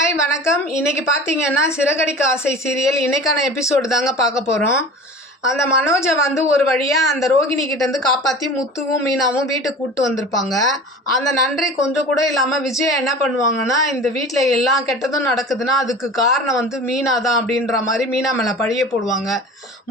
Hi வணக்கம். இன்னைக்கு பார்த்தீங்கன்னா சிறகடிக்க ஆசை சீரியல் இன்னைக்கான எபிசோடு தாங்க பார்க்க போகிறோம். அந்த மனோஜை வந்து ஒரு வழியாக அந்த ரோகிணி கிட்டேருந்து காப்பாற்றி முத்துவும் மீனாவும் வீட்டுக்கு கூப்பிட்டு வந்திருப்பாங்க. அந்த நன்றி கொஞ்சம் கூட இல்லாமல் விஜயா என்ன பண்ணுவாங்கன்னா, இந்த வீட்டில் எல்லா கெட்டதும் நடக்குதுன்னா அதுக்கு காரணம் வந்து மீனா தான் அப்படின்ற மாதிரி மீனா மேலே பழிய போடுவாங்க.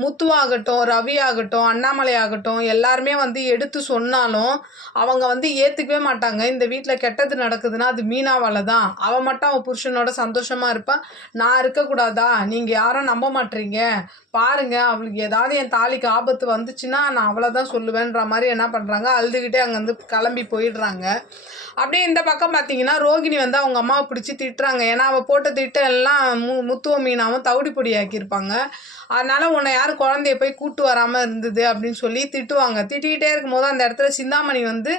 முத்துவாகட்டும், ரவி ஆகட்டும், அண்ணாமலை ஆகட்டும் எல்லாருமே வந்து எடுத்து சொன்னாலும் அவங்க வந்து ஏற்றுக்கவே மாட்டாங்க. இந்த வீட்டில் கெட்டது நடக்குதுன்னா அது மீனாவால் தான், அவள் மட்டும் அவள் புருஷனோட சந்தோஷமாக இருப்பாள், நான் இருக்கக்கூடாதா, நீங்கள் யாரும் நம்ப மாட்டீங்க, பாருங்க அவளுக்கு ஏதாவது என் தாலிக்கு ஆபத்து வந்துச்சுன்னா நான் அவளை தான் சொல்லுவேன்ற மாதிரி என்ன பண்ணுறாங்க, அழுதுகிட்டே அங்கேருந்து கிளம்பி போயிடுறாங்க. அப்படியே இந்த பக்கம் பார்த்தீங்கன்னா ரோகிணி வந்து அவங்க அம்மாவை பிடிச்சி திட்டுறாங்க. ஏன்னா அவள் போட்ட திட்டம் எல்லாம் முத்துவ மீனாவும் தவிடு பொடி ஆக்கியிருப்பாங்க. அதனால் உன்னை யாரும் குழந்தைய போய் கூட்டு வராமல் இருந்தது அப்படின்னு சொல்லி திட்டுவாங்க. திட்டிகிட்டே இருக்கும்போது அந்த இடத்துல சிந்தாமணி வந்து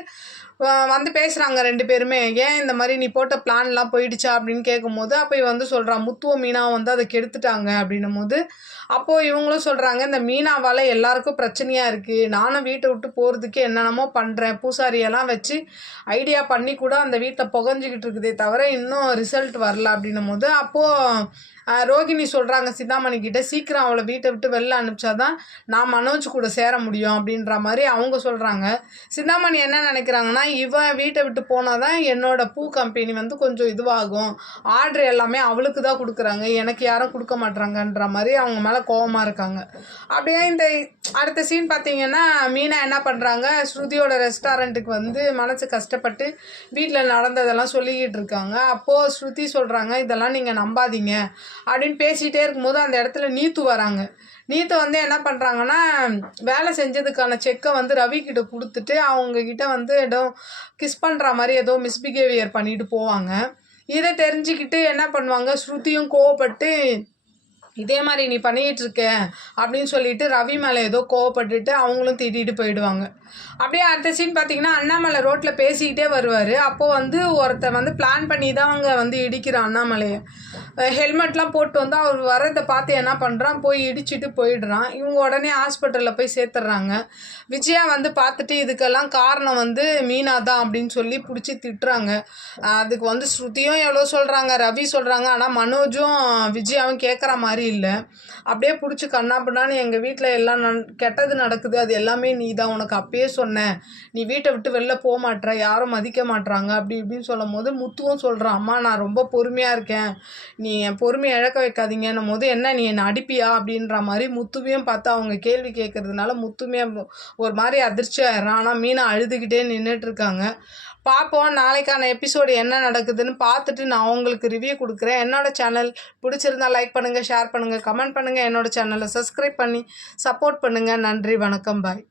பேசுகிறாங்க ரெண்டு பேருமே. ஏன் இந்த மாதிரி நீ போட்ட பிளான்லாம் போயிடுச்சா அப்படின்னு கேட்கும்போது அப்போ வந்து சொல்கிறான், முத்துவ மீனாவை வந்து அதை கெடுத்துட்டாங்க அப்படின்னும் போது அப்போது இவங்களும் சொல்கிறாங்க, இந்த மீனாவால் எல்லாருக்கும் பிரச்சனையாக இருக்குது, நானும் வீட்டை விட்டு போகிறதுக்கு என்னென்னமோ பண்ணுறேன், பூசாரியெல்லாம் வச்சு ஐடியா பண்ணி கூட அந்த வீட்டில் புகஞ்சிக்கிட்டு இருக்குதே தவிர இன்னும் ரிசல்ட் வரல அப்படின்னும் போது அப்போது ரோகிணி சொல்கிறாங்க சிந்தாமணி கிட்ட, சீக்கிரம் அவளை வீட்டை விட்டு வெளில அனுப்பிச்சாதான் நான் மனோஜ் கூட சேர முடியும் அப்படின்ற மாதிரி அவங்க சொல்கிறாங்க. சிந்தாமணி என்ன நினைக்கிறாங்கன்னா, இவன் வீட்டை விட்டு போனால் தான் என்னோட பூ கம்பெனி வந்து கொஞ்சம் இதுவாகும், ஆர்டர் எல்லாமே அவளுக்கு தான் கொடுக்குறாங்க, எனக்கு யாரும் கொடுக்க மாட்றாங்கன்ற மாதிரி அவங்க மேலே கோபமாக இருக்காங்க. அப்படியே இந்த அடுத்த சீன் பார்த்தீங்கன்னா மீனா என்ன பண்ணுறாங்க, ஸ்ருதியோட ரெஸ்டாரண்ட்டுக்கு வந்து மனசு கஷ்டப்பட்டு வீட்டில் நடந்ததெல்லாம் சொல்லிக்கிட்டு இருக்காங்க. அப்போது ஸ்ருதி சொல்கிறாங்க, இதெல்லாம் நீங்கள் நம்பாதீங்க அப்படின்னு பேசிகிட்டே இருக்கும்போது அந்த இடத்துல நீத்து வராங்க. நீத்து வந்து என்ன பண்ணுறாங்கன்னா, வேலை செஞ்சதுக்கான செக்கை வந்து ரவி கிட்ட கொடுத்துட்டு அவங்கக்கிட்ட வந்து ஏதோ கிஸ் பண்ணுற மாதிரி ஏதோ மிஸ்பிஹேவியர் பண்ணிட்டு போவாங்க. இதை தெரிஞ்சுக்கிட்டு என்ன பண்ணுவாங்க, ஸ்ருதியும் கோவப்பட்டு இதே மாதிரி நீ பண்ணிகிட்டு இருக்க அப்படின்னு சொல்லிட்டு ரவி மேலே ஏதோ கோவப்பட்டுட்டு அவங்களும் திட்டிகிட்டு போயிடுவாங்க. அப்படியே அடுத்த சீன் பார்த்தீங்கன்னா அண்ணாமலை ரோட்டில் பேசிக்கிட்டே வருவார். அப்போது வந்து ஒருத்தர் வந்து பிளான் பண்ணி தான் அவங்க வந்து இடிக்கிறான் அண்ணாமலையை. ஹெல்மெட்லாம் போட்டு வந்து அவர் வர்றதை பார்த்து என்ன பண்ணுறான், போய் இடிச்சிட்டு போயிடுறான். இவங்க உடனே ஹாஸ்பிட்டலில் போய் சேர்த்துட்றாங்க. விஜயா வந்து பார்த்துட்டு இதுக்கெல்லாம் காரணம் வந்து மீனா தான் அப்படின்னு சொல்லி பிடிச்சி திட்டுறாங்க. அதுக்கு வந்து ஸ்ருதியும் எவ்வளோ சொல்கிறாங்க, ரவி சொல்கிறாங்க, ஆனால் மனோஜும் விஜயாவும் கேட்குற மாதிரி இல்லை. அப்படியே பிடிச்சி கண்ணாப்பின்னான்னு எங்கள் வீட்டில் எல்லாம் கெட்டது நடக்குது, அது எல்லாமே நீ தான், உனக்கு அப்பயே சொன்னேன், நீ வீட்டை விட்டு வெளில போக மாட்டேற, யாரும் மதிக்க மாட்றாங்க அப்படி இப்படின்னு சொல்லும் போது முத்துவும் சொல்கிறான், அம்மா நான் ரொம்ப பொறுமையாக இருக்கேன், நீ என் பொறுமையை இழக்க வைக்காதீங்கன்னும் போது என்ன நீ என்னை அடிப்பியா அப்படின்ற மாதிரி முத்துவையும் பார்த்து அவங்க கேள்வி கேட்கறதுனால முத்துமே ஒரு மாதிரி அதிர்ச்சி ஆயிடுறான். ஆனால் மீனா அழுதுகிட்டே நின்றுட்டுருக்காங்க. பார்ப்போம் நாளைக்கான எபிசோடு என்ன நடக்குதுன்னு பார்த்துட்டு நான் உங்களுக்கு ரிவ்யூ கொடுக்குறேன். என்னோடய சேனல் பிடிச்சிருந்தா லைக் பண்ணுங்கள், ஷேர் பண்ணுங்கள், கமெண்ட் பண்ணுங்கள், என்னோடய சேனலை சப்ஸ்கிரைப் பண்ணி சப்போர்ட் பண்ணுங்கள். நன்றி, வணக்கம், பாய்.